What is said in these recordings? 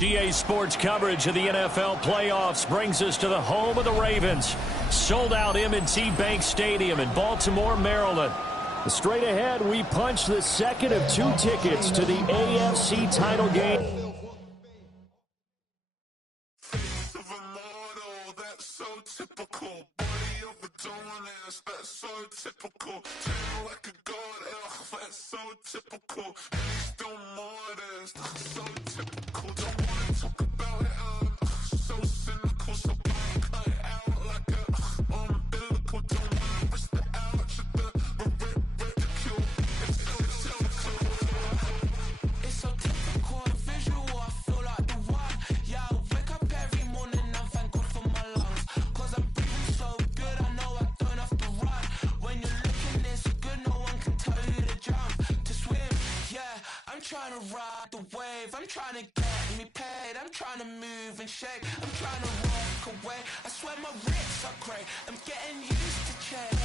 EA Sports coverage of the NFL playoffs brings us to the home of the Ravens. Sold out M&T Bank Stadium in Baltimore, Maryland. Straight ahead, we punch the second of 2 tickets to the AFC title game. I'm trying to get me paid, I'm trying to move and shake, I'm trying to walk away, I swear my wrists are great, I'm getting used to change.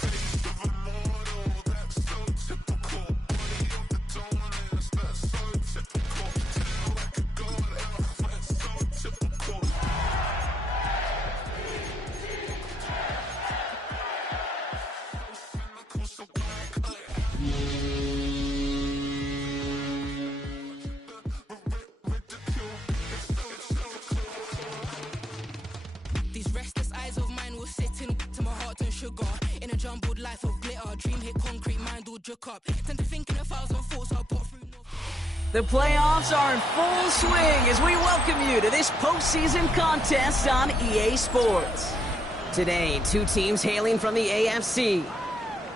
Face of a mortal, that's so typical, body of the dominance, that's so typical, tail like a god, that's so typical. So cynical, so black, sugar in a jumbled life of glitter. Dream hit concrete, mind all jook up. Tend to think in 1,000 thoughts. I'll put through. The playoffs are in full swing as we welcome you to this postseason contest on EA Sports. Today, 2 teams hailing from the AFC.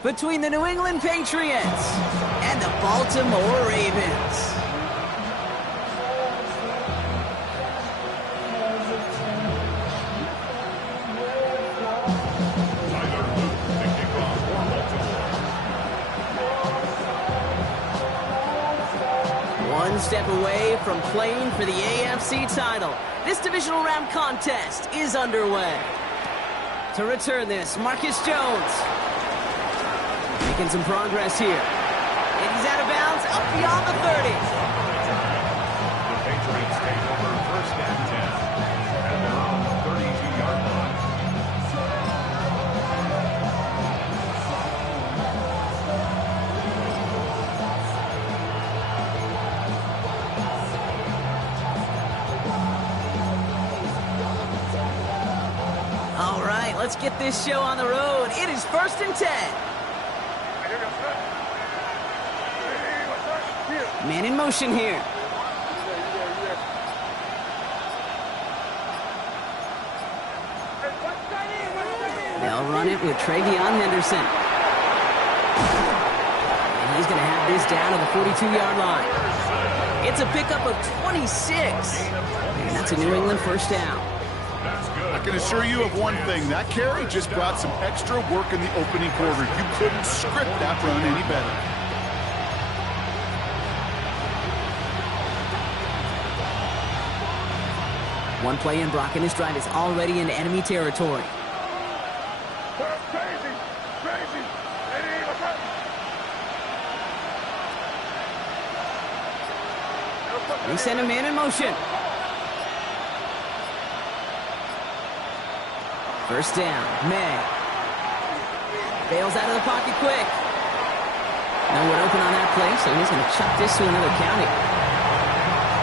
Between the New England Patriots and the Baltimore Ravens. One step away from playing for the AFC title. This divisional round contest is underway. To return this, Marcus Jones. Making some progress here. And he's out of bounds, up beyond the 30. The Patriots take over first and 10 at their own 32-yard line. All right, let's get this show on the road. It is first and 10. Man in motion here. They'll run it with Travion Henderson. And he's going to have this down to the 42-yard line. It's a pickup of 26. And that's a New England first down. I can assure you of one thing. That carry just brought some extra work in the opening quarter. You couldn't script that run any better. One play in, Brock, and his drive is already in enemy territory. They send a man in motion. First down, May. Bails out of the pocket quick. No one open on that play, so he's going to chuck this to another county.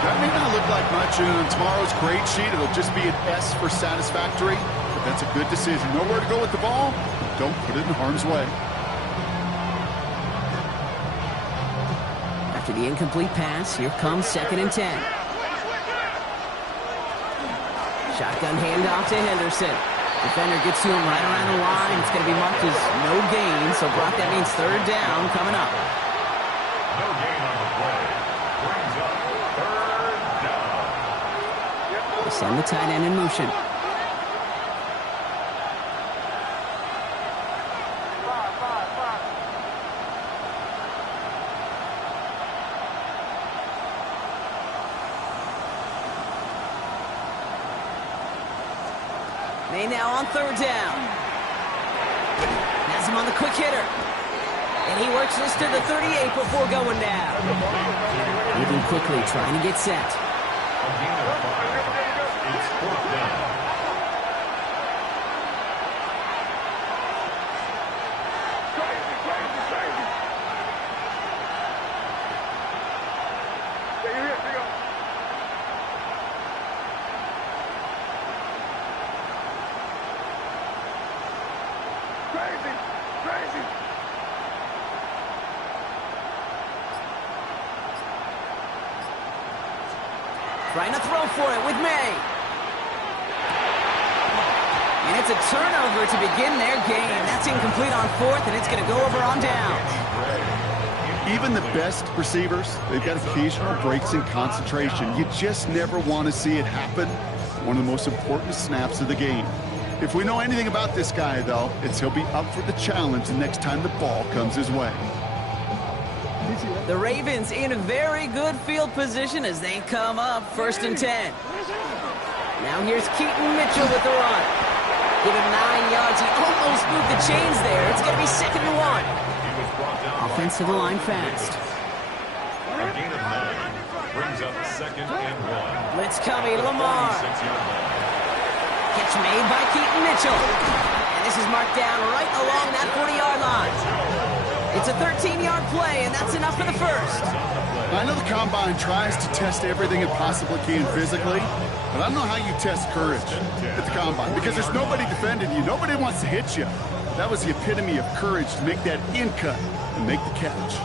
That may not look like much in tomorrow's grade sheet. It'll just be an S for satisfactory, but that's a good decision. Nowhere to go with the ball. Don't put it in harm's way. After the incomplete pass, here comes second and 10. Shotgun handoff to Henderson. Defender gets to him right around the line. It's going to be marked as no gain. So, Brock, that means third down coming up. No gain on the play. Brings up third down. They send the tight end in motion. May now on third down. Has him on the quick hitter. And he works this to the 38 before going down. Moving quickly, trying to get set. A gain of 5. It's 4th down. Trying to throw for it with May. And it's a turnover to begin their game. That's incomplete on 4th, and it's going to go over on down. Even the best receivers, they've got occasional breaks in concentration. You just never want to see it happen. One of the most important snaps of the game. If we know anything about this guy, though, it's he'll be up for the challenge the next time the ball comes his way. The Ravens in a very good field position as they come up 1st and 10. Now here's Keaton Mitchell with the run. Give him 9 yards. He almost moved the chains there. It's going to be 2nd and 1. Offensive line fast. A gain of 9 brings up 2nd and 1. Blitz coming, Lamar. 46-yard line. Catch made by Keaton Mitchell. And this is marked down right along that 40-yard line. It's a 13-yard play, and that's enough for the first. I know the Combine tries to test everything it possibly can physically, but I don't know how you test courage at the Combine because there's nobody defending you. Nobody wants to hit you. That was the epitome of courage to make that in cut and make the catch.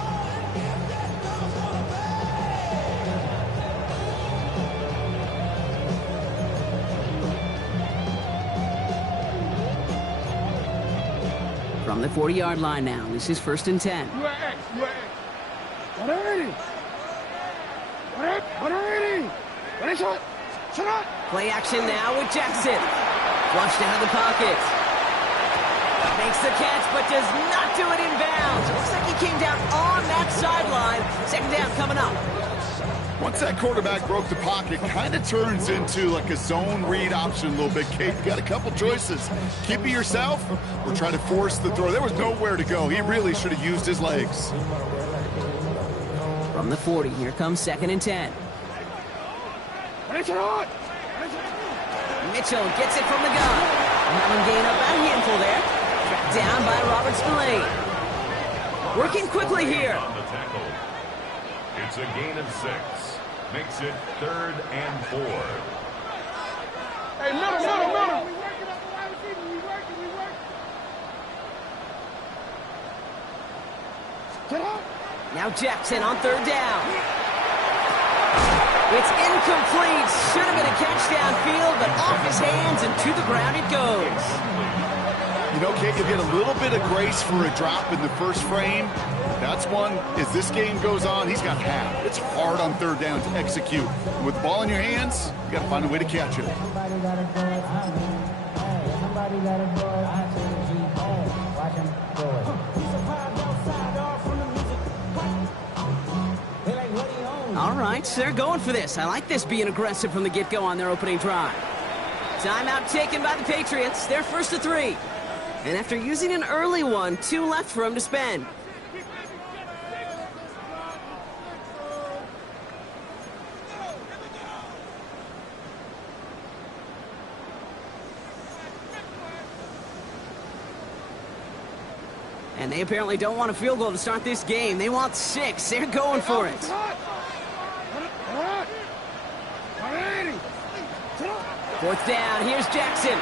From the 40-yard line now, this is 1st and 10. Play action now with Jackson. Flushed out of the pocket. Makes the catch, but does not do it in bounds. It looks like he came down on that sideline. 2nd down coming up. Once that quarterback broke the pocket, kind of turns into like a zone read option a little bit, Kate. You got a couple choices. Keep it yourself or try to force the throw. There was nowhere to go. He really should have used his legs. From the 40, here comes 2nd and 10. Mitchell gets it from the gun. Having gain up a handful there. Tracked down by Robert Spillane. Working quickly here. On the tackle. It's a gain of 6. Makes it 3rd and 4. Hey, middle. Now Jackson on 3rd down. It's incomplete. Should have been a catch downfield, but off his hands and to the ground it goes. You know, Kate, you'll get a little bit of grace for a drop in the first frame. That's one, as this game goes on, he's got half. It's hard on 3rd down to execute. With the ball in your hands, you got to find a way to catch it. All right, they're going for this. I like this being aggressive from the get-go on their opening drive. Timeout taken by the Patriots. They're 1st and 3. And after using an early one, 2 left for him to spend. And they apparently don't want a field goal to start this game. They want 6. They're going for it. 4th down. Here's Jackson.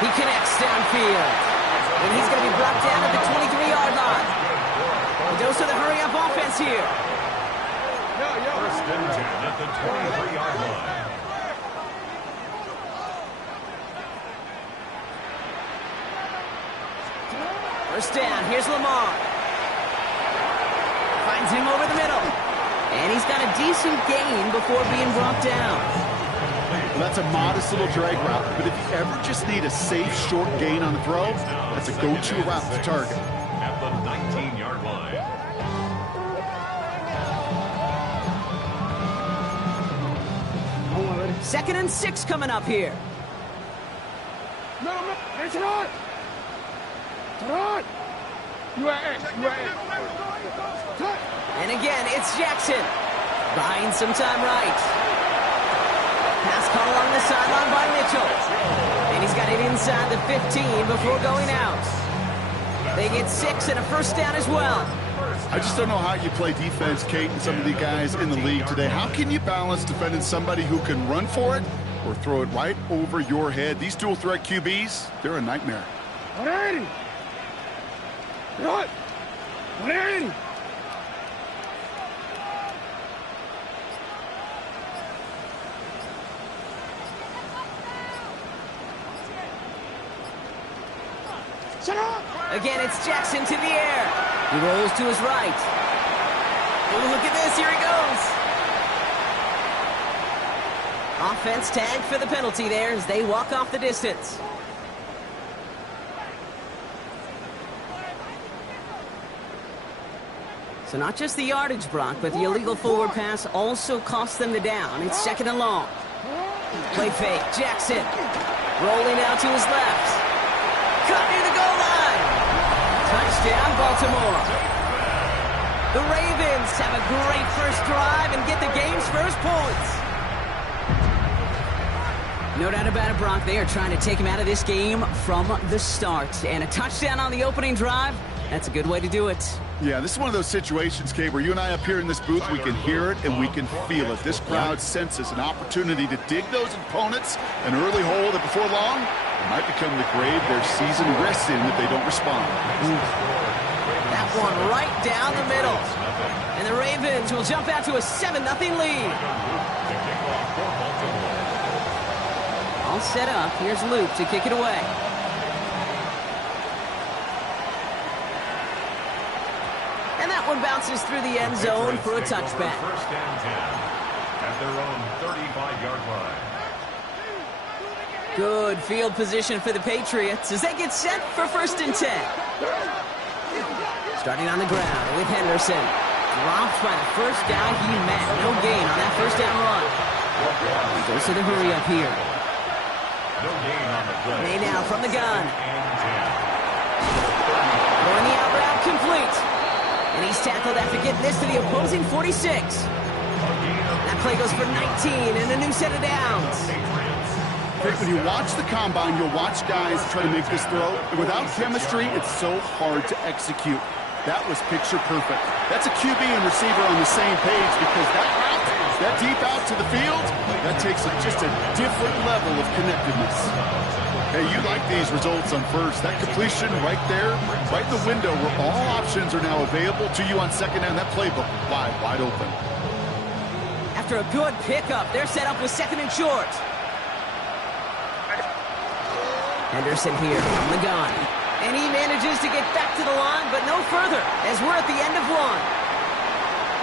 He connects downfield. And he's going to be brought down at the 23-yard line. A dose of the hurry-up offense here. 1st and 10 at the 23-yard line. First down, here's Lamar. Finds him over the middle. And he's got a decent gain before being brought down. Well, that's a modest little drag route, but if you ever just need a safe, short gain on the throw, that's a go-to route to target. At the 19-yard line. 2nd and 6 coming up here. And again, it's Jackson. Buying some time right. Pass caught along the sideline by Mitchell. And he's got it inside the 15 before going out. They get 6 and a first down as well. I just don't know how you play defense, Kate, and some of the guys in the league today. How can you balance defending somebody who can run for it or throw it right over your head? These dual threat QBs, they're a nightmare. Again, it's Jackson to the air. He rolls to his right. Oh, look at this. Here he goes. Offense tagged for the penalty there as they walk off the distance. So not just the yardage, Brock, but the illegal forward pass also cost them the down. It's 2nd and long. Play fake. Jackson rolling out to his left. Cut near the goal line. Touchdown, Baltimore. The Ravens have a great first drive and get the game's first points. No doubt about it, Brock. They are trying to take him out of this game from the start. And a touchdown on the opening drive, that's a good way to do it. Yeah, this is one of those situations, Kate, where you and I up here in this booth, we can hear it and we can feel it. This crowd senses an opportunity to dig those opponents an early hole that before long it might become the grave their season rests in if they don't respond. That one right down the middle. And the Ravens will jump out to a 7-0 lead. All set up. Here's Luke to kick it away. And that one bounces through the end zone for a touchback. First and 10 at their own 35-yard line. Good field position for the Patriots as they get set for 1st and 10. Starting on the ground with Henderson. Dropped by the first guy he met. No gain on that first down run. He goes to the hurry up here. No gain on the play. May now from the gun. Going the out route complete. And he's tackled after getting this to the opposing 46. That play goes for 19 and a new set of downs. When you watch the combine, you'll watch guys try to make this throw. And without chemistry, it's so hard to execute. That was picture perfect. That's a QB and receiver on the same page because that route, that deep out to the field, that takes just a different level of connectiveness. Hey, you like these results on first. That completion right there, right in the window where all options are now available to you on second down. That playbook wide open. After a good pickup, they're set up with 2nd and short. Henderson here from the gun. And he manages to get back to the line, but no further, as we're at the end of one.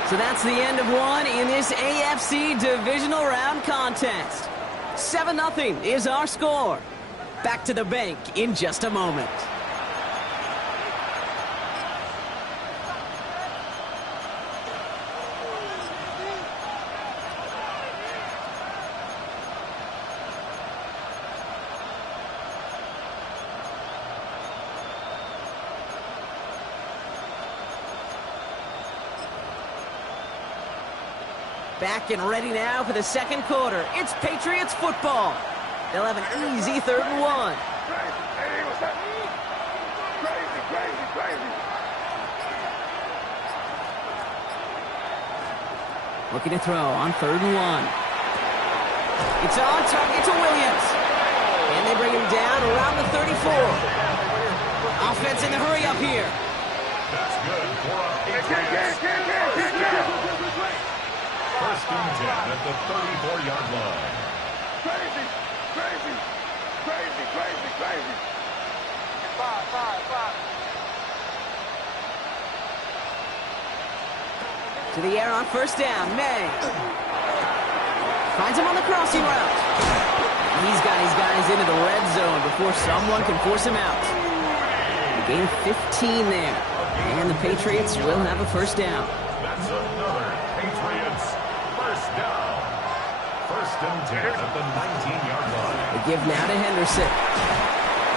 So that's the end of one in this AFC Divisional Round contest. 7-0 is our score. Back to the bank in just a moment. Back and ready now for the second quarter. It's Patriots football. They'll have an easy 3rd and 1. Looking to throw on 3rd and 1. It's on target to Williams. And they bring him down around the 34. Offense in the hurry up here. That's good for a Patriots. 1st and 10 at the 34-yard line. Crazy. 5. To the air on 1st down. May finds him on the crossing route. He's got his guys into the red zone before someone can force him out. They gain 15 there. And the Patriots will have a 1st down. That's another Patriots 1st down. 1st and 10 at the 19-yard line. They give now to Henderson.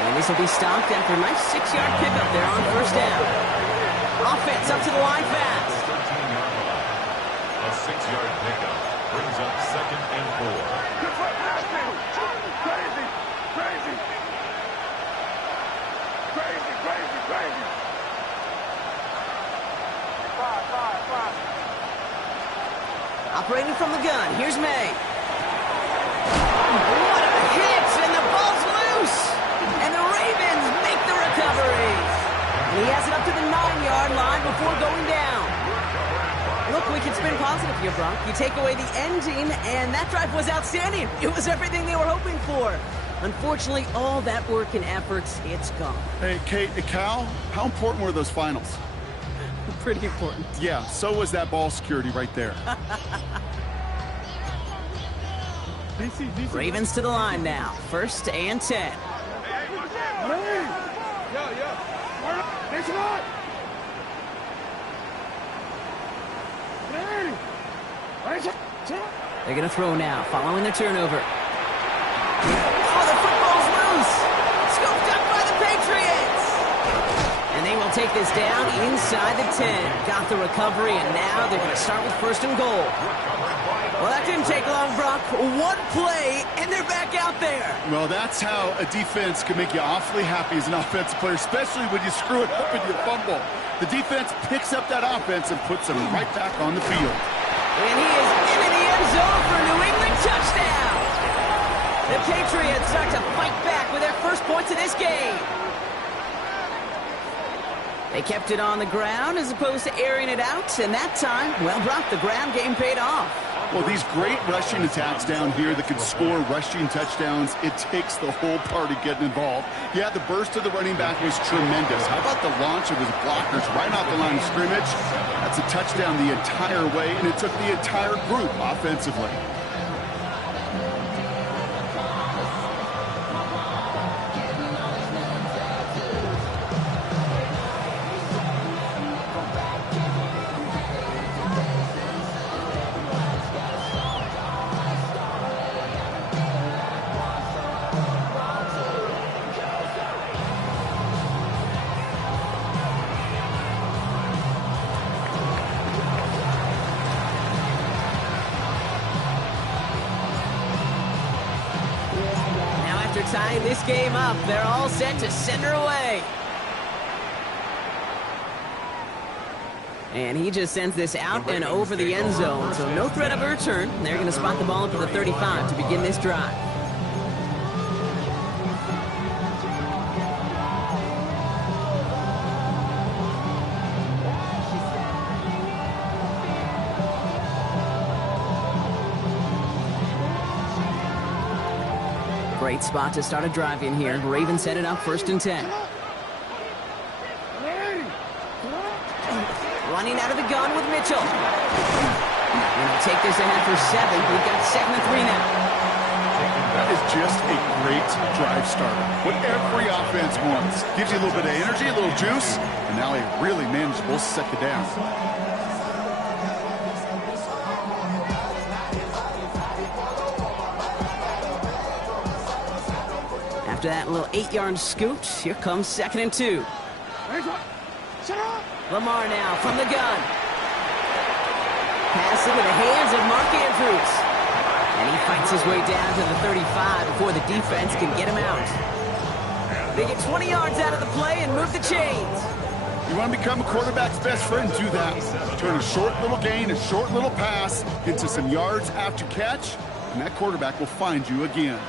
And this will be stopped after a nice 6-yard pickup there on first down. Offense up to the line fast. 13-yard line. A 6-yard pickup brings up 2nd and 4. Crazy. Operating from the gun, here's May. What a hit, and the ball's loose. And the Ravens make the recovery. And he has it up to the 9-yard line before going down. Look, we can spin positive here, Brock. You take away the ending, and that drive was outstanding. It was everything they were hoping for. Unfortunately, all that work and effort, it's gone. Hey, Kate, Cal, how important were those finals? Pretty important. Yeah, so was that ball security right there. Ravens to the line now. 1st and 10. They're going to throw now, following their turnover. Oh, the football's loose! Scooped up by the Patriots! And they will take this down inside the 10. Got the recovery, and now they're going to start with 1st and goal. Well, that didn't take long, Brock. One play, and they're back out there. Well, that's how a defense can make you awfully happy as an offensive player, especially when you screw it up and you fumble. The defense picks up that offense and puts them right back on the field. And he is into the end zone for a New England touchdown. The Patriots start to fight back with their first points of this game. They kept it on the ground as opposed to airing it out, and that time, well, Brock, the ground game paid off. Well, these great rushing attacks down here that can score rushing touchdowns, it takes the whole party getting involved. Yeah, the burst of the running back was tremendous. How about the launch of his blockers right off the line of scrimmage? That's a touchdown the entire way, and it took the entire group offensively. Tying this game up, they're all set to send her away. And he just sends this out and over the end zone, so no threat of a return. They're going to spot the ball up to the 35 to begin this drive. Great spot to start a drive in here. Ravens set it up 1st and 10. Running out of the gun with Mitchell. And he'll take this ahead for 7. We've got 2nd and 3 now. That is just a great drive starter. What every offense wants. Gives you a little bit of energy, a little juice, and now a really manageable 2nd down. After that little 8-yard scoot, here comes 2nd and 2. Lamar now from the gun. Pass into the hands of Mark Andrews. And he fights his way down to the 35 before the defense can get him out. They get 20 yards out of the play and move the chains. You want to become a quarterback's best friend, do that. Turn a short little gain, a short little pass into some yards after catch, and that quarterback will find you again.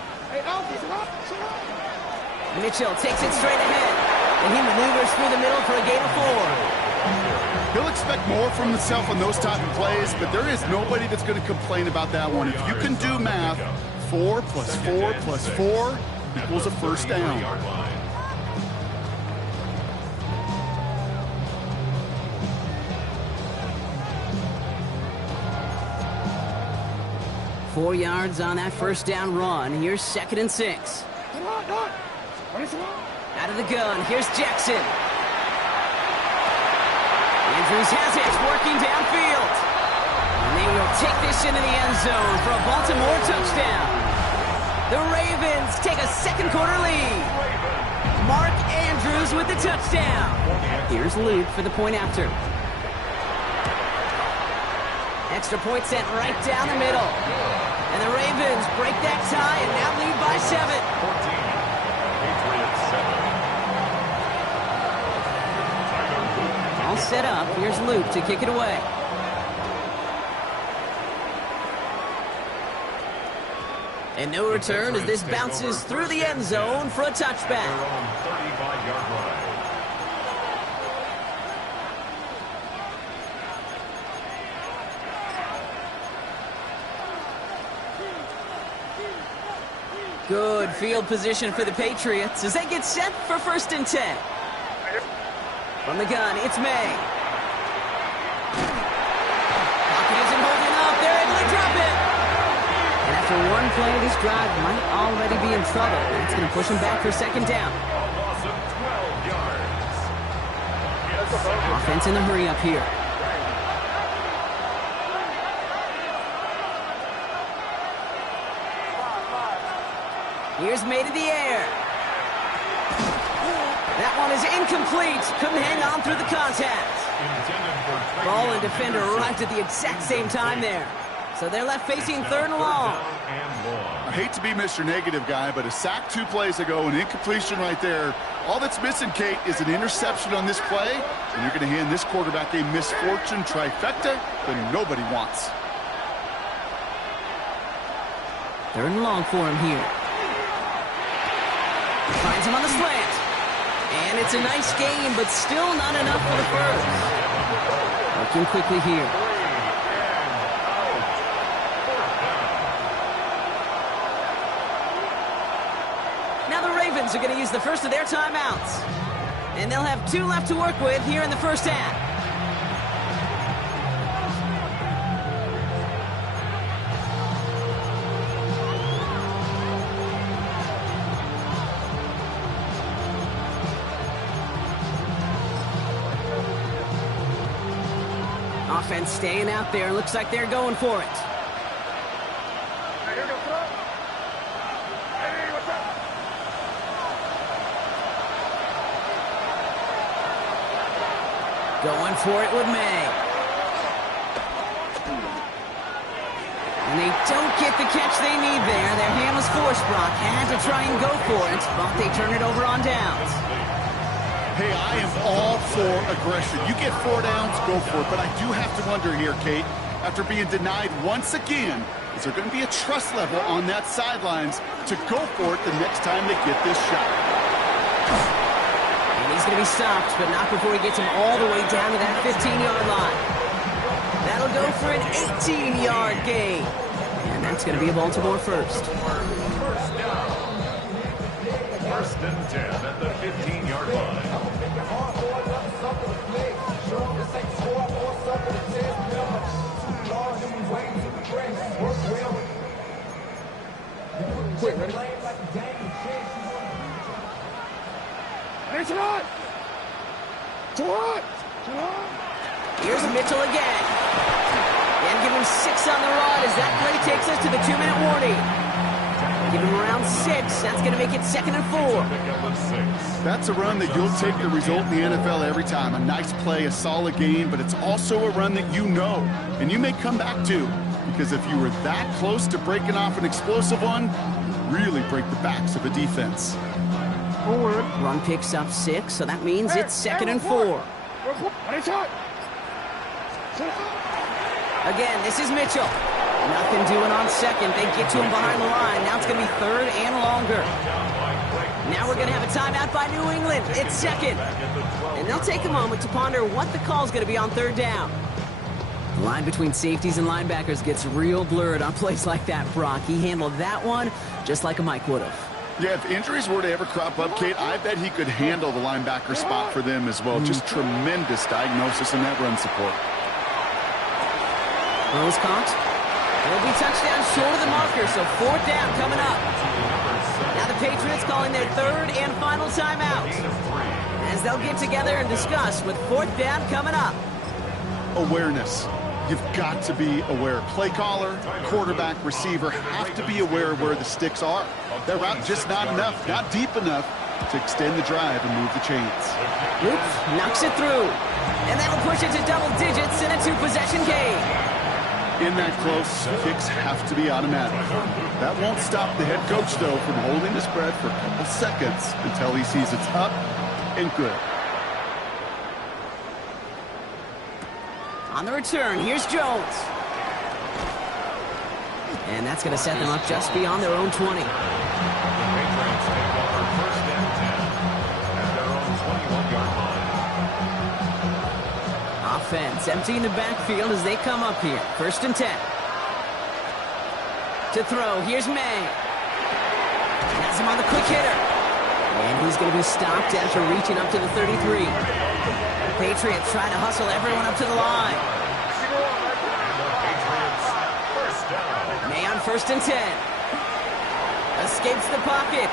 Mitchell takes it straight ahead, and he maneuvers through the middle for a gain of 4. He'll expect more from himself on those type of plays, but there is nobody that's going to complain about that one. If you can do math, 4 plus 4 plus 4 equals a 1st down. 4 yards on that 1st down run. Here's 2nd and 6. Out of the gun, here's Jackson. Andrews has it, working downfield. And they will take this into the end zone for a Baltimore touchdown. The Ravens take a 2nd quarter lead. Mark Andrews with the touchdown. Here's Luke for the point after. Extra point sent right down the middle. And the Ravens break that tie and now lead by 7. 14. Patriots 7. All set up. Here's Luke to kick it away. And no return as this bounces through the end zone for a touchback. 35-yard line. Good field position for the Patriots as they get set for 1st and 10. From the gun, it's May. Pocket isn't holding up. They're able to drop it. And after one play, this drive might already be in trouble. That's going to push them back for 2nd down. A loss of 12 yards. Offense in a hurry up here. Here's May to the air. That one is incomplete. Couldn't hang on through the contact. Ball and defender arrived at the exact same time there. So they're left facing 3rd and long. I hate to be Mr. Negative guy, but a sack 2 plays ago, an incompletion right there. All that's missing, Kate, is an interception on this play, and you're going to hand this quarterback a misfortune trifecta that nobody wants. 3rd and long for him here. Finds him on the slant. And it's a nice gain, but still not enough for the first. Working quickly here. Now the Ravens are going to use the first of their timeouts. And they'll have 2 left to work with here in the 1st half. Offense staying out there. Looks like they're going for it. Going for it with May. And they don't get the catch they need there. Their hand was forced, Brock. Had to try and go for it, but they turn it over on downs. Hey, I am all for aggression. You get 4 downs, go for it. But I do have to wonder here, Kate, after being denied once again, is there going to be a trust level on that sidelines to go for it the next time they get this shot? And he's going to be stopped, but not before he gets him all the way down to that 15-yard line. That'll go for an 18-yard gain. And that's going to be a Baltimore first. First down. 1st and 10 at the 15-yard line. Quick, ready? It's run! Here's Mitchell again. And give him 6 on the run as that play takes us to the 2-minute warning. Give him around 6. That's going to make it 2nd and 4. That's a run that you'll take the result in the NFL every time. A nice play, a solid game, but it's also a run that you know, and you may come back to. Because if you were that close to breaking off an explosive one, you really break the backs of a defense. Forward. Run picks up 6, so that means it's 2nd and 4. Again, this is Mitchell. Nothing doing on 2nd. They get to him behind the line. Now it's going to be 3rd and longer. Now we're going to have a timeout by New England. It's 2nd. And they'll take a moment to ponder what the call is going to be on 3rd down. The line between safeties and linebackers gets real blurred on plays like that, Brock. He handled that one just like a Mike would have. Yeah, if injuries were to ever crop up, Kate, I bet he could handle the linebacker spot for them as well. Just tremendous diagnosis in that run support. Rose caught. It'll be touchdown short of the marker, so 4th down coming up. Now the Patriots calling their 3rd and final timeout as they'll get together and discuss with 4th down coming up. Awareness. You've got to be aware. Play caller, quarterback, receiver have to be aware of where the sticks are. That route just not enough, not deep enough to extend the drive and move the chains. Oops, knocks it through. And that'll push it to double digits in a two-possession game. In that close, kicks have to be automatic. That won't stop the head coach, though, from holding the spread for a couple seconds until he sees it's up and good. On the return, here's Jones. And that's going to set them up just beyond their own 20. The Patriots take over first and 10 at their own 21-yard line. Offense emptying the backfield as they come up here. First and 10. To throw, here's May. Has him on the quick hitter. And he's going to be stopped after reaching up to the 33. Patriots trying to hustle everyone up to the line. May on first and 10. Escapes the pocket.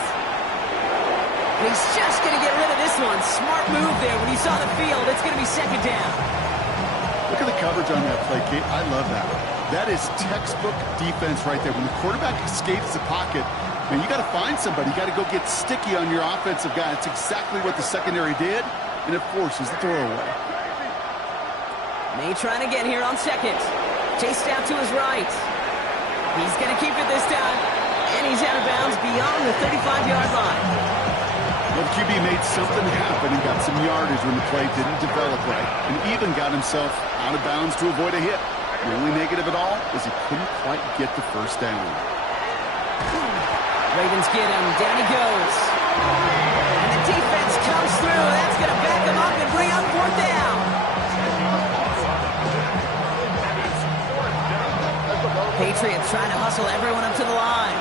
He's just going to get rid of this one. Smart move there when he saw the field. It's going to be second down. Look at the coverage on that play, Kate. I love that. That is textbook defense right there. When the quarterback escapes the pocket, man, you got to find somebody. You got to go get sticky on your offensive guy. It's exactly what the secondary did, and it forces the throwaway. May trying to get here on second. Chased out to his right. He's going to keep it this time. And he's out of bounds beyond the 35-yard line. Well, the QB made something happen and got some yardage when the play didn't develop right, and even got himself out of bounds to avoid a hit. The only negative at all is he couldn't quite get the first down. Ravens get him. Down he goes. And the defense comes through. That's going to back him up and bring up fourth down. Patriots trying to hustle everyone up to the line.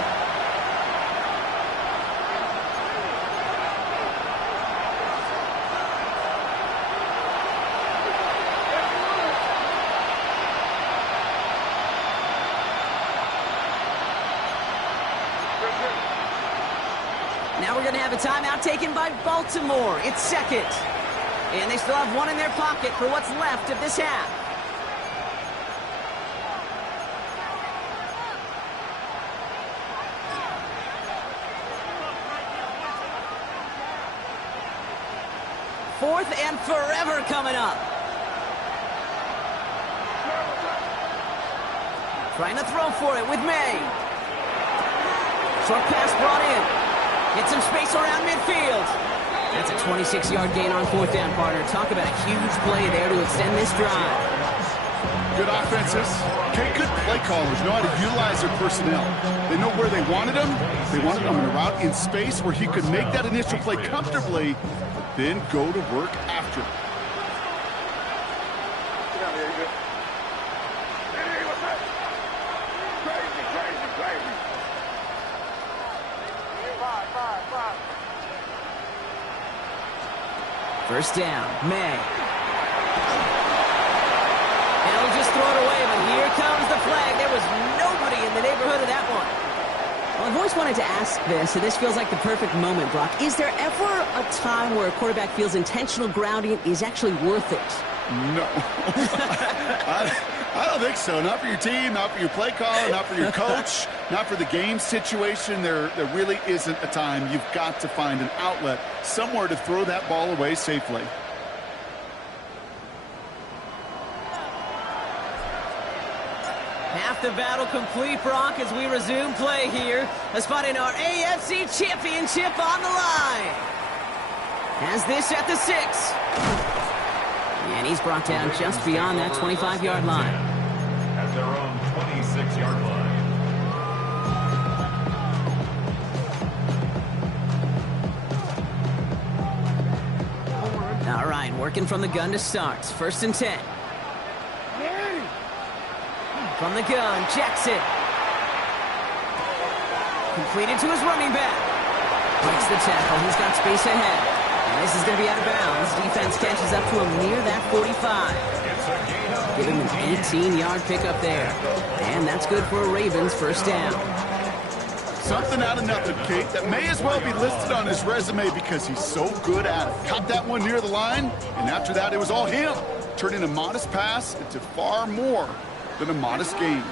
Now we're going to have a timeout taken by Baltimore. It's second. And they still have one in their pocket for what's left of this half. Fourth and forever coming up. Trying to throw for it with May. Short pass brought in. Get some space around midfield. That's a 26-yard gain on fourth down, partner. Talk about a huge play there to extend this drive. Good offenses. Okay, good play callers know how to utilize their personnel. They know where they wanted them. They wanted them in a route in space where he could make that initial play comfortably, but then go to work after it. First down, May. And he'll just throw it away, but here comes the flag. There was nobody in the neighborhood of that one. Well, I've always wanted to ask this, and this feels like the perfect moment, Brock. Is there ever a time where a quarterback feels intentional grounding is actually worth it? No. I don't think so. Not for your team, not for your play caller, not for your coach, not for the game situation. There really isn't a time. You've got to find an outlet, somewhere to throw that ball away safely. Half the battle complete, Brock, as we resume play here. A spot in our AFC Championship on the line. Has this at the 6. And he's brought down just beyond that 25-yard line. At their own 26-yard line. All right, working from the gun to start. First and 10. From the gun, Jackson. Completed to his running back. Breaks the tackle. He's got space ahead. And this is going to be out of bounds. Defense catches up to him near that 45. Give him an 18-yard pickup there. And that's good for a Ravens first down. Something out of nothing, Kate, that may as well be listed on his resume because he's so good at it. Caught that one near the line, and after that, it was all him, turning a modest pass into far more than a modest gain.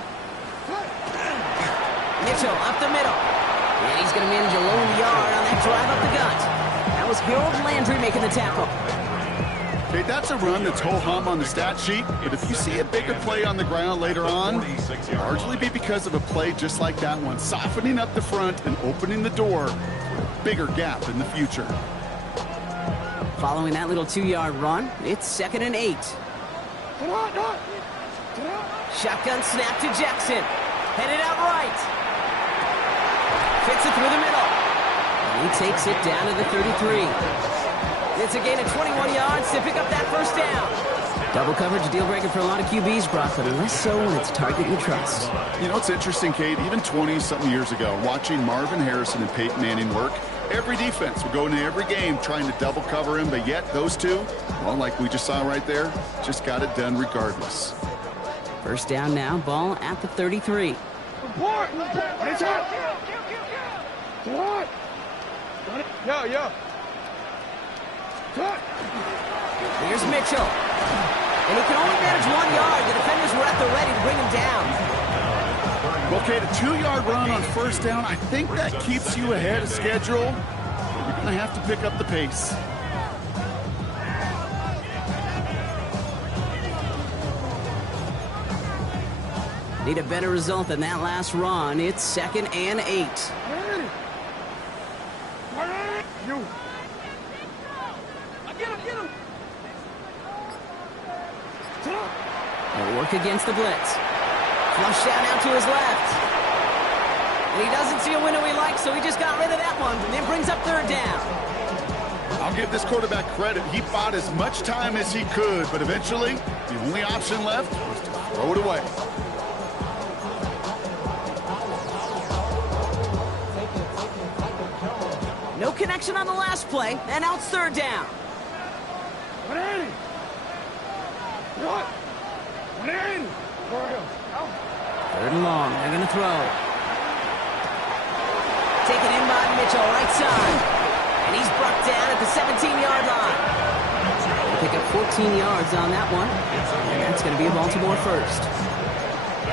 Mitchell up the middle. And he's going to manage a lone yard on that drive up the gut. was Harold Landry making the tackle. Okay, that's a run that's ho-hum on the stat sheet, but if you see a bigger play on the ground later on, it'll largely be because of a play just like that one, softening up the front and opening the door for a bigger gap in the future. Following that little 2-yard run, it's 2nd and 8. Shotgun snap to Jackson. Headed out right. Fits it through the middle. And he takes it down to the 33. It's a gain of 21 yards to pick up that first down. Double coverage deal breaker for a lot of QBs, Brock, but less so when it's target you trust. You know, it's interesting, Kate, even 20-something years ago, watching Marvin Harrison and Peyton Manning work, every defense would go into every game trying to double cover him, but yet those two, well, like we just saw right there, just got it done regardless. First down now, ball at the 33. Yeah. Here's Mitchell. And he can only manage 1 yard. The defenders were at the ready to bring him down. Well, Kate, a 2-yard run on first down, I think that keeps you ahead of schedule. You're going to have to pick up the pace. Need a better result than that last run. It's 2nd and 8. They'll work against the blitz. Flush down out to his left. And he doesn't see a window he likes, so he just got rid of that one. And then brings up 3rd down. I'll give this quarterback credit. He bought as much time as he could, but eventually, the only option left was to throw it away. No connection on the last play, and now it's 3rd down. 3rd and long, they're going to throw. Taken in by Mitchell, right side. And he's brought down at the 17-yard line. They'll pick up 14 yards on that one. And that's going to be a Baltimore first.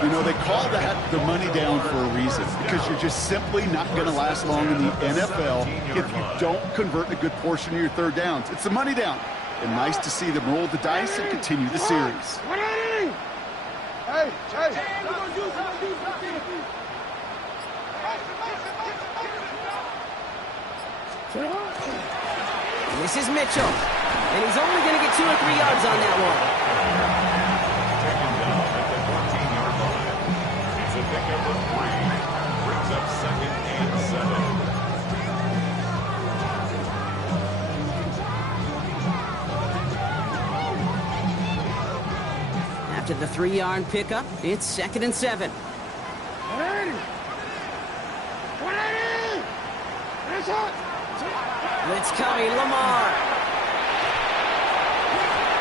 You know, they call that the money down for a reason, because you're just simply not going to last long in the NFL if you don't convert a good portion of your 3rd downs. It's the money down. And nice to see them roll the dice and continue the series. This is Mitchell. And he's only going to get 2 or 3 yards on that one. Taken down at the 14-yard line. It's a pickup of 3. Brings up 2nd and 7. After the 3-yard pickup, it's 2nd and 7. Blitz coming, Lamar.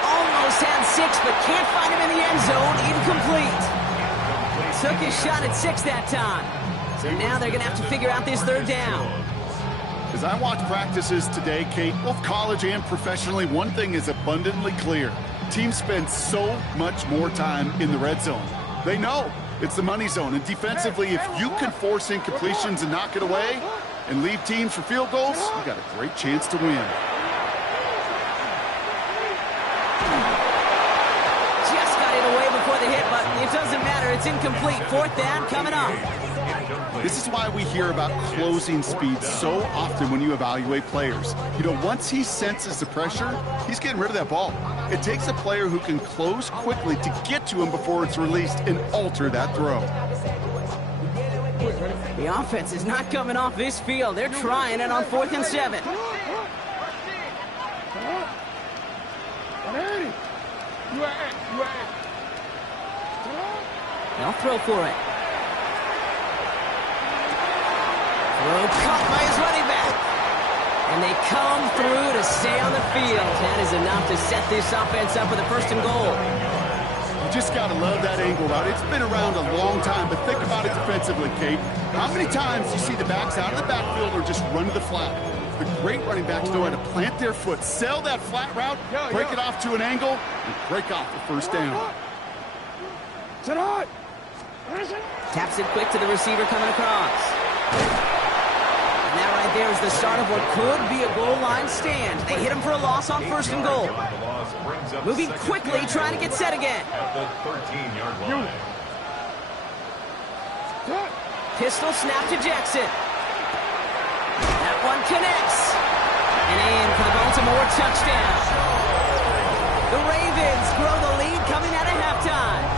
Almost had 6, but can't find him in the end zone. Incomplete. Took his shot at 6 that time. So now they're going to have to figure out this 3rd down. As I watch practices today, Kate, both college and professionally, one thing is abundantly clear. Teams spend so much more time in the red zone. They know it's the money zone, and defensively, if you can force incompletions and knock it away and leave teams for field goals, you got a great chance to win. Just got it away before the hit, but it doesn't matter. It's incomplete. 4th down coming up. This is why we hear about closing speed so often when you evaluate players. You know, once he senses the pressure, he's getting rid of that ball. It takes a player who can close quickly to get to him before it's released and alter that throw. The offense is not coming off this field. They're trying it on 4th and 7. They'll throw for it. Throw caught by his running back. And they come through to stay on the field. That is enough to set this offense up with a 1st and goal. You just got to love that angle route. It's been around a long time, but think about it defensively, Kate. How many times you see the backs out of the backfield or just run to the flat? The great running backs know how to plant their foot, sell that flat route, break it off to an angle, and break off the 1st down. Taps it quick to the receiver coming across. And that right But there's the start of what could be a goal line stand. They hit him for a loss on 1st and goal. Moving quickly, trying to get set again. At the 13-yard line. Pistol snap to Jackson. That one connects. And in for the Baltimore touchdown. The Ravens grow the lead coming out of halftime.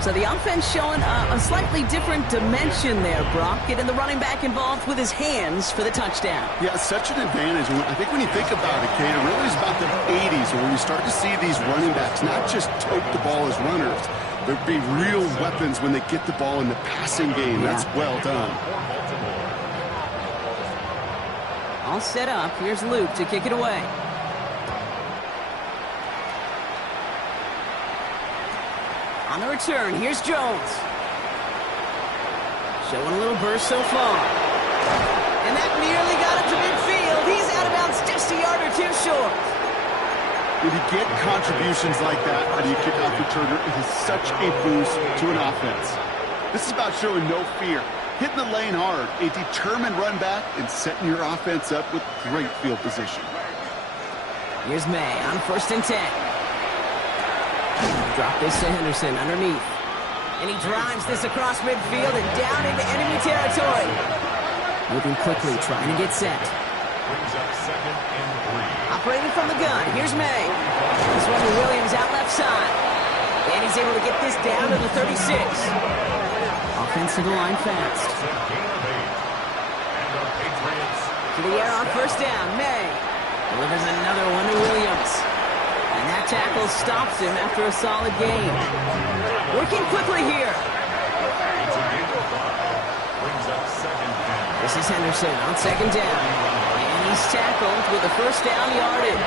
So the offense showing a slightly different dimension there, Brock. Getting the running back involved with his hands for the touchdown. Yeah, such an advantage. I think when you think about it, Kate, it really is about the 80s when we start to see these running backs not just tote the ball as runners. There'd be real weapons when they get the ball in the passing game. Yeah. That's well done. All set up. Here's Luke to kick it away. On the return, here's Jones. Showing a little burst so far. And that nearly got him to midfield. He's out of bounds just a yard or two short. When you get contributions like that out of your kickoff returner, it is such a boost to an offense. This is about showing no fear, hitting the lane hard, a determined run back, and setting your offense up with great field position. Here's May on 1st and 10. Drop this to Henderson underneath. And he drives this across midfield and down into enemy territory. Moving quickly, trying to get set. Brings up 2nd and 3. Operating from the gun, here's May. This one to Williams out left side. And he's able to get this down to the 36. Offensive line fast. And the Patriots. To the air on 1st down, May. Delivers another one to Williams. And that tackle stops him after a solid gain. Working quickly here. It's a gain of 5. Brings up 2nd down. This is Henderson on 2nd down. And he's tackled with the 1st down yardage.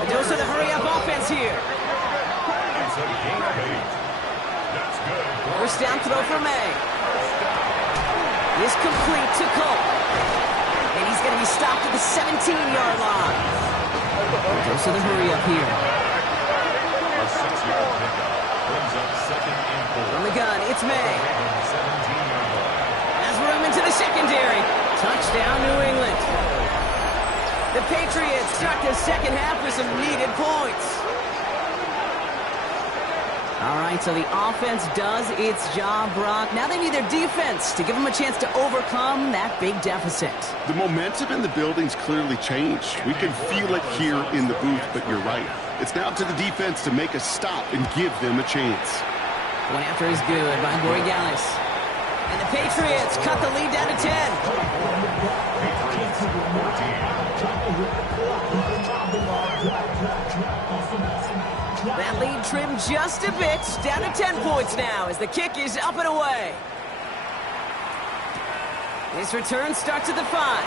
A dose of the hurry-up offense here. It's a gain of 8. That's good. 1st down throw for May. Is complete to Cole. And he's going to be stopped at the 17-yard line. Dose of the hurry-up here. A 6-yard pickup. Brings up 2nd and 4. From the gun, it's May. 17-yard line. Has room into the secondary. Touchdown, New England. The Patriots start the second half with some needed points. All right, so the offense does its job, Brock. Now they need their defense to give them a chance to overcome that big deficit. The momentum in the building's clearly changed. We can feel it here in the booth, but you're right. It's now up to the defense to make a stop and give them a chance. One after is good by Borregales. And the Patriots cut the lead down to 10. Patriots 14. That lead trimmed just a bit, down to 10 points now as the kick is up and away. This return starts at the 5.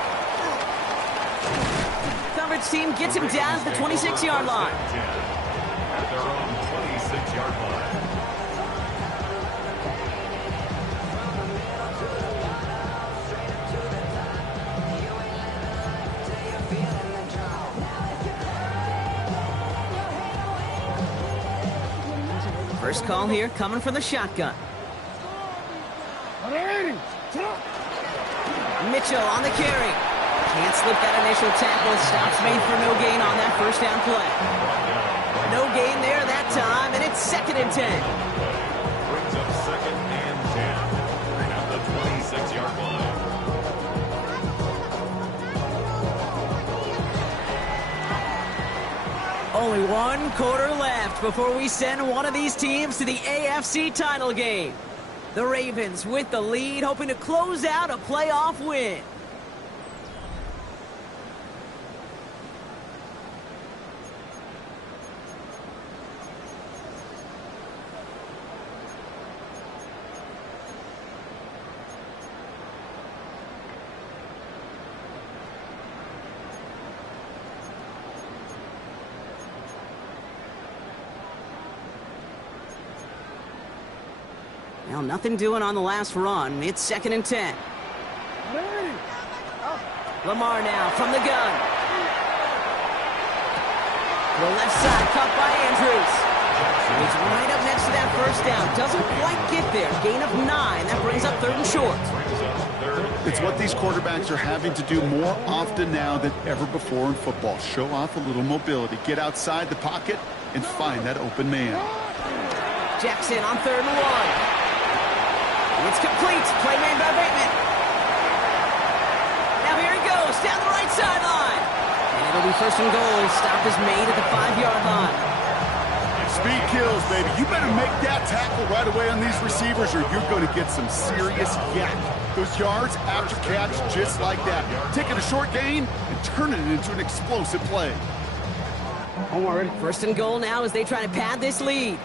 Coverage team gets him down to the 26-yard line. At their own 26-yard line. First call here coming from the shotgun. Mitchell on the carry. Can't slip that initial tackle. Stops made for no gain on that 1st down play. No gain there that time, and it's 2nd and 10. Brings up 2nd and 10. At the 26-yard line. Only 1 quarter left before we send one of these teams to the AFC title game. The Ravens with the lead, hoping to close out a playoff win. Well, nothing doing on the last run. It's 2nd and 10. Lamar now from the gun. The left side cut by Andrews. He's right up next to that first down. Doesn't quite get there. Gain of 9. That brings up 3rd and short. It's what these quarterbacks are having to do more often now than ever before in football. Show off a little mobility. Get outside the pocket and find that open man. Jackson on 3rd and 1. It's complete. Play made by Bateman. Now here he goes down the right sideline. And it'll be 1st and goal. Stop is made at the 5-yard line. Speed kills, baby. You better make that tackle right away on these receivers or you're going to get some serious yak. Those yards after catch just like that. Taking a short gain and turning it into an explosive play. Already. 1st and goal now as they try to pad this lead.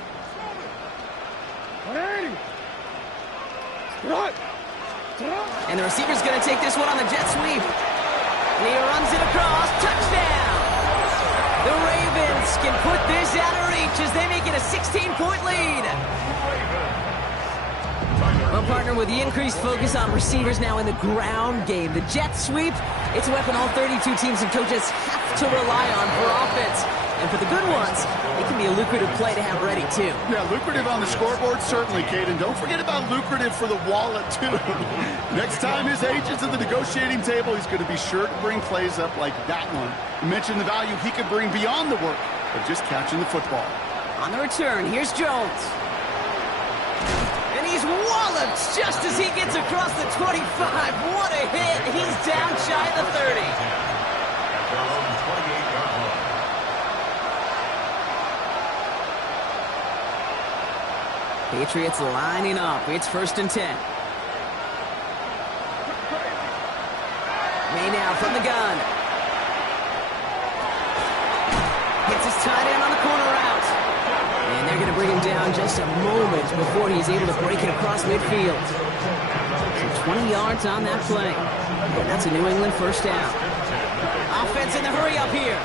180. Right. And the receiver's going to take this one on the jet sweep. And he runs it across. Touchdown! The Ravens can put this out of reach as they make it a 16-point lead. Well, partner, with the increased focus on receivers now in the ground game, the jet sweep, it's a weapon all 32 teams and coaches have to rely on for offense. And for the good ones, it can be a lucrative play to have ready, too. Yeah, lucrative on the scoreboard, certainly, Caden. Don't forget about lucrative for the wallet, too. Next time his agent's at the negotiating table, he's going to be sure to bring plays up like that one. You mentioned the value he could bring beyond the work of just catching the football. On the return, here's Jones. And he's walloped just as he gets across the 25. What a hit. He's down shy of the 30. Patriots lining up. It's 1st and 10. May now from the gun. Gets his tight end on the corner route. And they're going to bring him down just a moment before he's able to break it across midfield. So 20 yards on that play. And that's a New England 1st down. Offense in the hurry up here.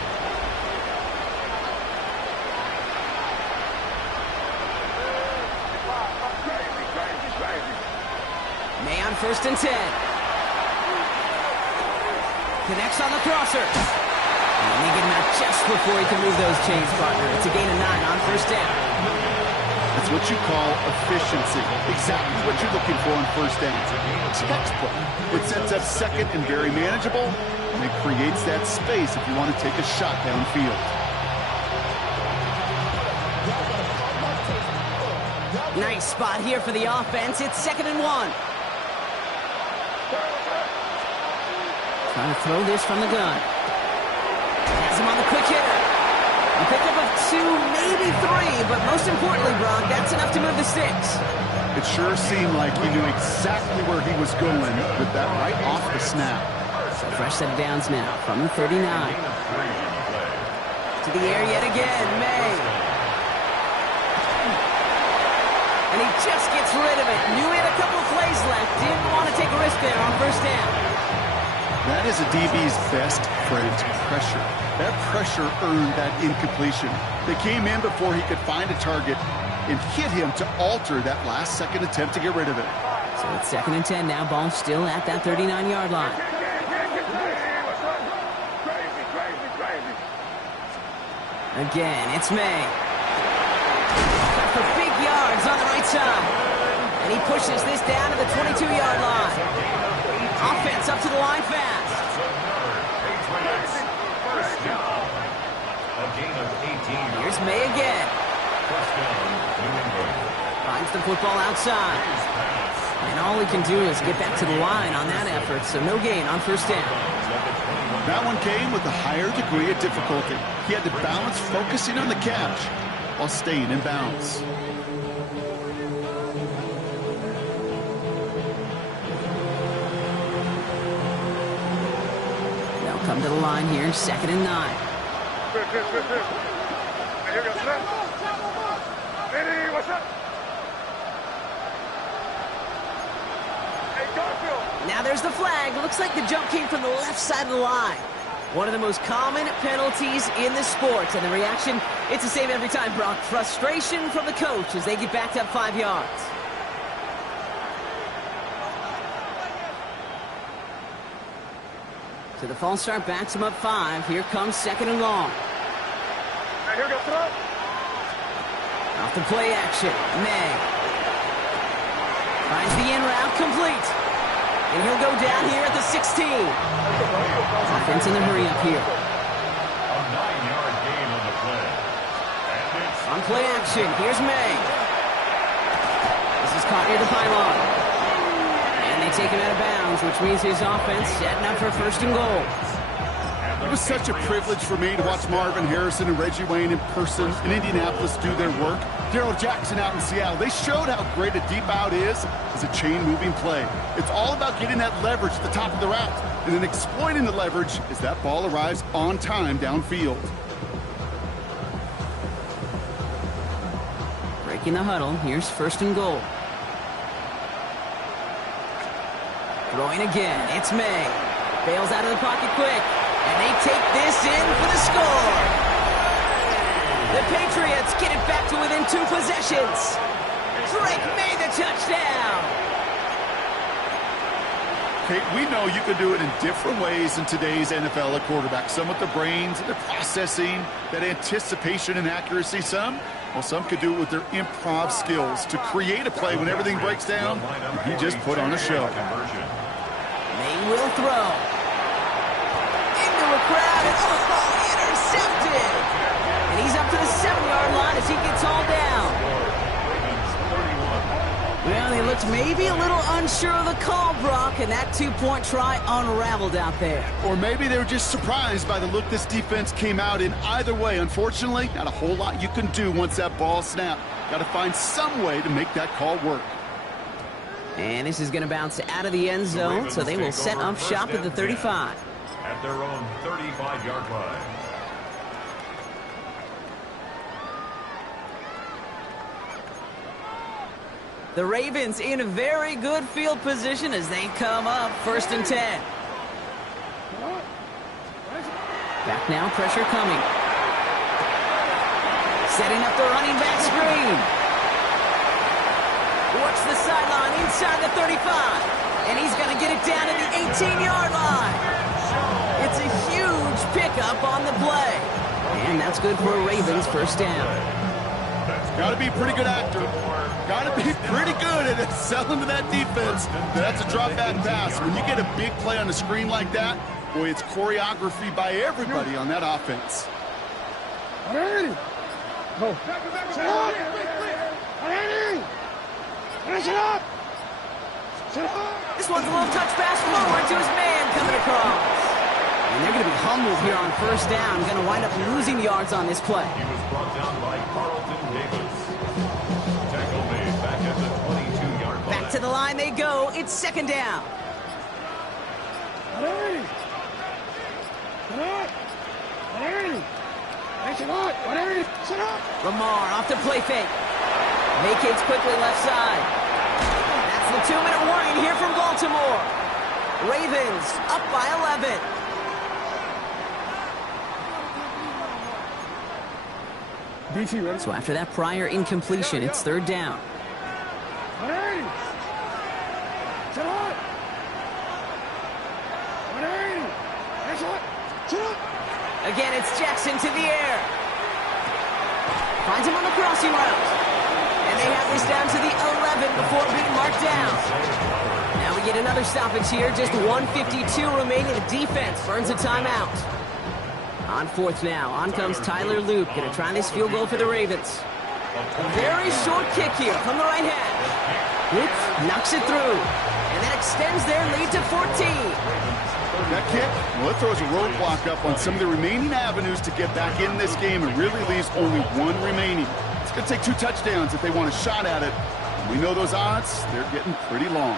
May on 1st and 10. Connects on the crosser. And they get him out just before he can move those chains, partner. It's a gain of 9 on 1st down. That's what you call efficiency. Exactly what you're looking for on 1st down. Textbook. It sets up 2nd and very manageable, and it creates that space if you want to take a shot downfield. Nice spot here for the offense. It's 2nd and 1. Trying to throw this from the gun. Has him on the quick hitter. A pickup of 2, maybe 3, but most importantly, Brock, that's enough to move the sticks. It sure seemed like he knew exactly where he was going with that right off the snap. So fresh set of downs now from the 39. To the air yet again, May. And he just gets rid of it. Knew he had a couple of plays left. Didn't want to take a risk there on 1st down. That is a DB's best friend, pressure. That pressure earned that incompletion. They came in before he could find a target and hit him to alter that last-second attempt to get rid of it. So it's 2nd and 10 now. Ball still at that 39-yard line. Again, it's May. Got for big yards on the right side. And he pushes this down to the 22-yard line. Offense up to the line fast. Here's May again. Finds the football outside. And all he can do is get back to the line on that effort, so no gain on 1st down. That one came with a higher degree of difficulty. He had to balance focusing on the catch while staying in bounds. They'll come to the line here, 2nd and 9. Now there's the flag. Looks like the jump came from the left side of the line. One of the most common penalties in the sport. And the reaction, it's the same every time, Brock. Frustration from the coach as they get backed up 5 yards. So the false start backs him up 5. Here comes 2nd and long. Off the play action, May. Finds the in route, complete. And he'll go down here at the 16. Offense in the hurry up here. A 9-yard gain on the play. And it's On play action, here's May. This is caught near the pylon. And they take him out of bounds, which means his offense setting up for first and goal. It was such a privilege for me to watch Marvin Harrison and Reggie Wayne in person in Indianapolis do their work. Darrell Jackson out in Seattle. They showed how great a deep out is as a chain-moving play. It's all about getting that leverage at the top of the route and then exploiting the leverage as that ball arrives on time downfield. Breaking the huddle, here's first and goal. Throwing again, it's May. Bails out of the pocket quick. And they take this in for the score. The Patriots get it back to within 2 possessions. Drake made the touchdown. Kate, we know you can do it in different ways in today's NFL at quarterback. Some with the brains, the processing, that anticipation and accuracy. Some could do it with their improv skills to create a play when everything breaks down. He just put on a show. May will throw. Into a crowd, and intercepted. And he's up to the 7-yard line as he gets hauled down. Well, they looked maybe a little unsure of the call, Brock, and that 2-point try unraveled out there. Or maybe they were just surprised by the look this defense came out in. Either way, unfortunately, not a whole lot you can do once that ball snapped. Got to find some way to make that call work. And this is going to bounce out of the end zone, so they will set up shop at the 35. At their own 35-yard line. The Ravens in a very good field position as they come up first and 10. Back now, pressure coming. Setting up the running back screen. Works the sideline inside the 35. And he's going to get it down to the 18-yard line. It's a huge pickup on the play. And that's good for a Ravens first down. Got to be a pretty good actor. Got to be pretty good at selling to that defense. That's a drop back pass. When you get a big play on the screen like that, boy, it's choreography by everybody on that offense. Ready? Go. Sit up. Ready? Sit up. Sit up. This one's a little touch pass forward to his man coming across. And they're going to be humbled here on first down. Going to wind up losing yards on this play. He was brought down by Carlton Davis. Tackle made back at the 22-yard line. Back to the line they go. It's second down. Ready? Sit up. Ready? Sit up. Ready? Sit up. Lamar off the play fake. Vacates quickly left side. That's the 2-minute warning here from Baltimore. Ravens up by 11. DC ready? So after that prior incompletion, it's third down. Ready? Sit up. Ready? Sit up. Sit up. Again, it's Jackson to the air. Finds him on the crossing route. And they have this down to the 11 before being marked down. Now we get another stoppage here. Just 1:52 remaining. The defense burns a timeout. On fourth now. On comes Tyler Luke. Going to try this field goal for the Ravens. A very short kick here from the right hash. Luke knocks it through. And that extends their lead to 14. That kick, well, it throws a roadblock up on some of the remaining avenues to get back in this game and really leaves only one remaining. It's going to take 2 touchdowns if they want a shot at it. We know those odds, they're getting pretty long.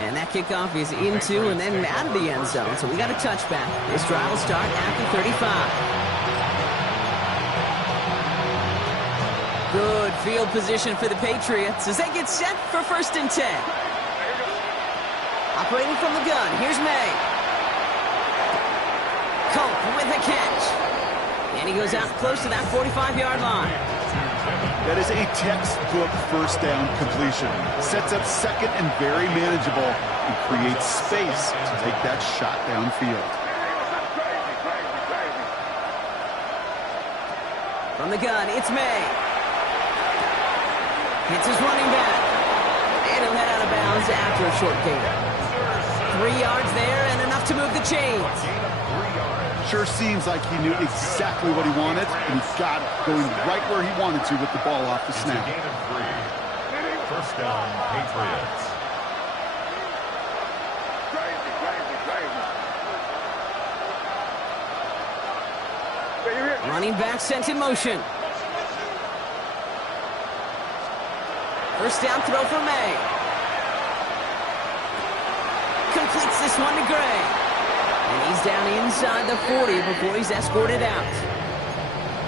And that kickoff is into and then out of the end zone. So we got a touchback. This drive will start at the 35. Good field position for the Patriots as they get set for first and 10. Operating from the gun, here's May. Colt with a catch. And he goes out close to that 45-yard line. That is a textbook first down completion. Sets up second and very manageable and creates space to take that shot downfield. From the gun, it's May. Hits his running back. And he'll head out of bounds after a short gain. 3 yards there and enough to move the chains. Sure seems like he knew exactly what he wanted, and he got it, going right where he wanted to with the ball off the snap. It's a gain of 3. First down, Patriots. Running back sent in motion. First down throw for May. Completes this one to Gray. And he's down inside the 40 before he's escorted out.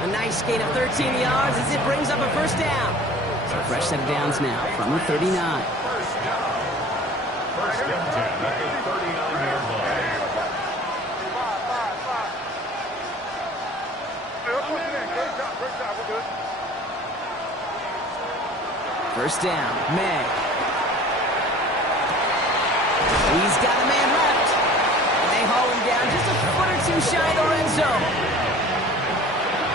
A nice gain of 13 yards as it brings up a first down. So a fresh set of downs now from the 39. First down. First and 10 at the 39-yard line. First down, May. He's got a man left. And they haul him down just a foot or two shy of the red zone.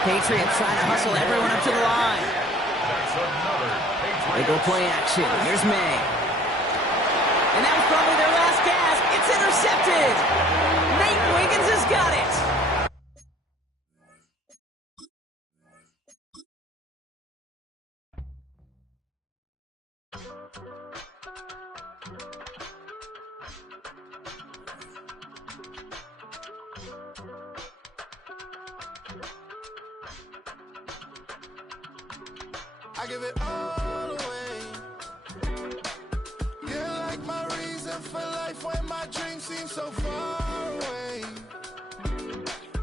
Patriots trying to hustle everyone up to the line. That's another Patriots. They go play action. Here's May. And that was probably their last gasp. It's intercepted. Nate Wiggins has got it. I give it all away. You're like my reason for life when my dreams seem so far away.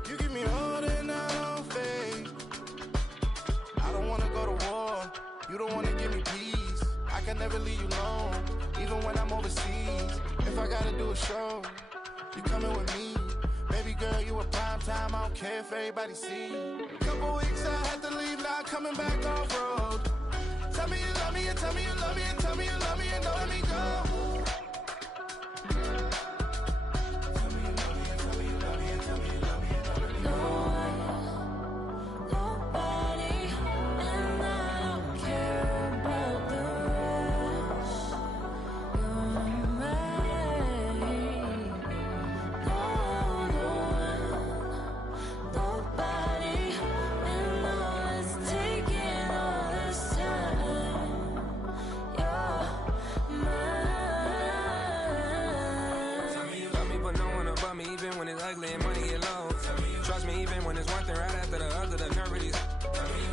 You give me all that I don't fade. I don't wanna go to war. You don't wanna give me peace. I can never leave you alone, even when I'm overseas. If I gotta do a show, you coming with me. Baby girl, you a prime time. I don't care if everybody see. Couple weeks I had to leave, now I'm coming back off road. Tell me you love me, and tell me you love me, and tell me you love me, and don't let me go. Tell me you love me, and tell me you love me, and tell me you love me, and don't let me go. Nobody, and I don't care about the rest. You're mine. Nobody, and all is taking all this time. You're mine. Tell me you love me, but no one above me, even when it's ugly and money get low. Trust me, even when it's one thing right after the other, the nerve really. You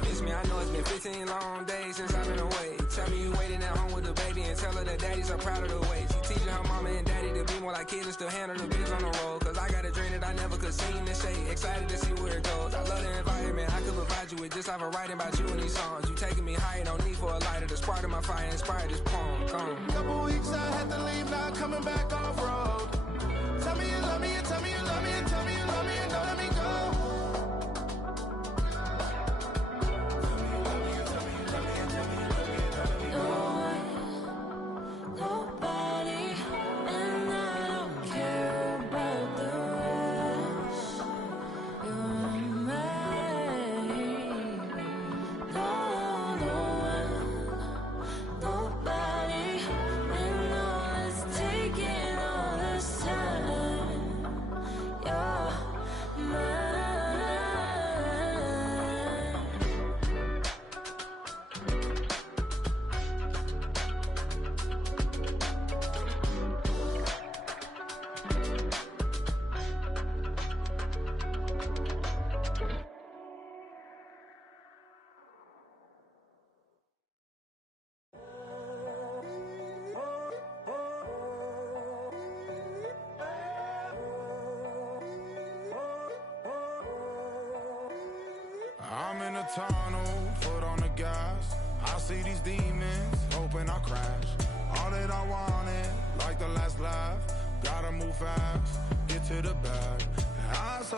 miss me, I know it's been 15 long days since I've been away. Tell me you waiting at home with the baby and tell her that daddy's so proud of the way. She teaching her mama and daddy to be more like kids and still handle the biz on the road. Cause I got a dream that I never could sing and say. Excited to see where it goes. I love the environment, I could provide you with just like a writing about you in these songs. You taking me higher, no need for a lighter. The spark of my fire inspired this poem. Gone. Couple weeks I had to leave, now I'm coming back off road. Tell me you love me, and tell me you love me, and tell me you love me, and don't let me go. Tell me you love me, and tell me you love me, and tell me you love me, and don't let me go. Nobody, and I don't care about the rest. You're mine. Nobody, and all is taking all this time. You're mine. I'm in a tunnel, foot on the gas. I see these demons, hoping I crash. All that I wanted, like the last laugh. Gotta move fast, get to the bag. I saw